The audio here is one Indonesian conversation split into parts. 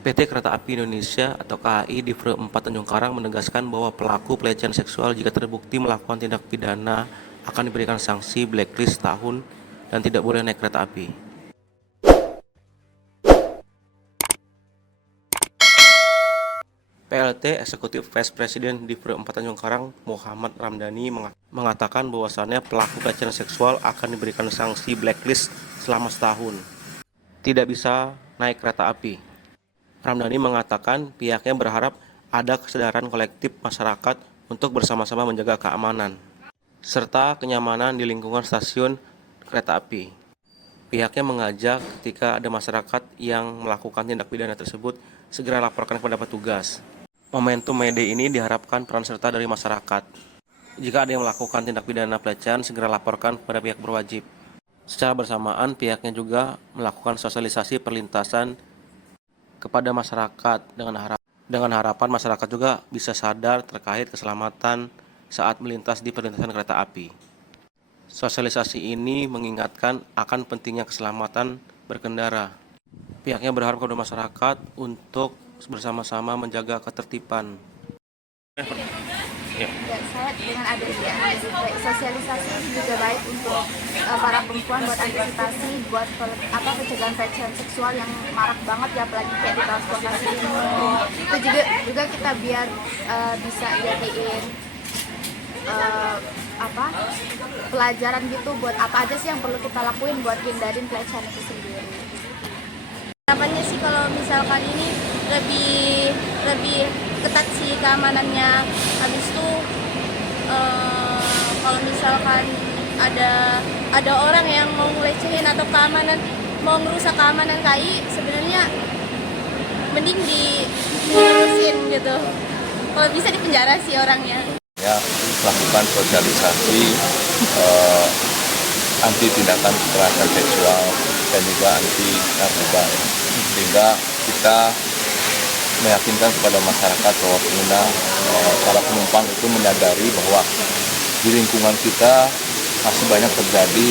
PT Kereta Api Indonesia atau KAI di Free 4 Tanjung Karang menegaskan bahwa pelaku pelecehan seksual jika terbukti melakukan tindak pidana akan diberikan sanksi blacklist tahun dan tidak boleh naik kereta api. PLT Eksekutif Vice President di Free 4 Tanjung Karang, Muhammad Ramdhani mengatakan bahwasannya pelaku pelecehan seksual akan diberikan sanksi blacklist selama setahun. Tidak bisa naik kereta api. Ramdhani mengatakan pihaknya berharap ada kesadaran kolektif masyarakat untuk bersama-sama menjaga keamanan serta kenyamanan di lingkungan stasiun kereta api. Pihaknya mengajak ketika ada masyarakat yang melakukan tindak pidana tersebut segera laporkan kepada petugas. Momentum May Day ini diharapkan peran serta dari masyarakat. Jika ada yang melakukan tindak pidana pelecehan, segera laporkan kepada pihak berwajib. Secara bersamaan, pihaknya juga melakukan sosialisasi perlintasan kepada masyarakat dengan harapan masyarakat juga bisa sadar terkait keselamatan saat melintas di perlintasan kereta api. Sosialisasi ini mengingatkan akan pentingnya keselamatan berkendara. Pihaknya berharap kepada masyarakat untuk bersama-sama menjaga ketertiban. Ya, saya dengan adanya sosialisasi ini juga baik untuk para perempuan buat antisipasi buat pencegahan pelecehan seksual yang marak banget ya, apalagi kayak di transportasi umum. Itu juga kita biar bisa jadiin pelajaran gitu buat apa aja sih yang perlu kita lakuin buat hindarin pelecehan itu sendiri. Harapannya sih kalau misalkan ini lebih ketat sih keamanannya. Habis itu kalau misalkan ada orang yang mau ngelecehin atau mau merusak keamanan KAI, sebenarnya mending diurusin gitu. Kalau bisa dipenjara sih orangnya. Ya, lakukan sosialisasi anti tindakan kekerasan seksual dan juga anti narkoba, sehingga kita meyakinkan kepada masyarakat bahwa pengguna para penumpang itu menyadari bahwa di lingkungan kita masih banyak terjadi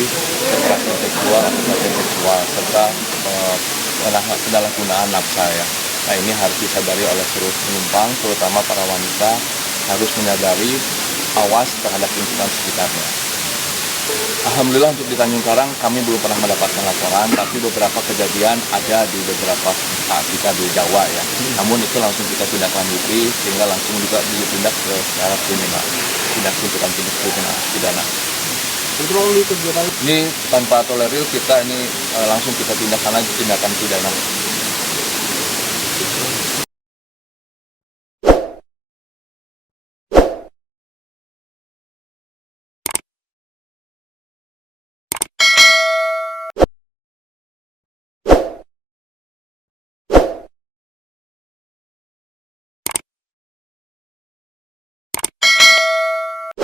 kekerasan seksual atau pelecehan seksual serta penyalahgunaan nafsa ya. Nah, ini harus disadari oleh seluruh penumpang, terutama para wanita harus menyadari awas terhadap lingkungan sekitarnya. Alhamdulillah untuk di Tanjung Karang kami belum pernah mendapatkan laporan, tapi beberapa kejadian ada di beberapa saat kita di Jawa ya. Namun itu langsung kita tindak lanjuti sehingga langsung juga ditindak ke arah kriminal, tindak tuntutan pidana. Ini tanpa tolerir kita ini langsung kita tindak karena tindakan pidana.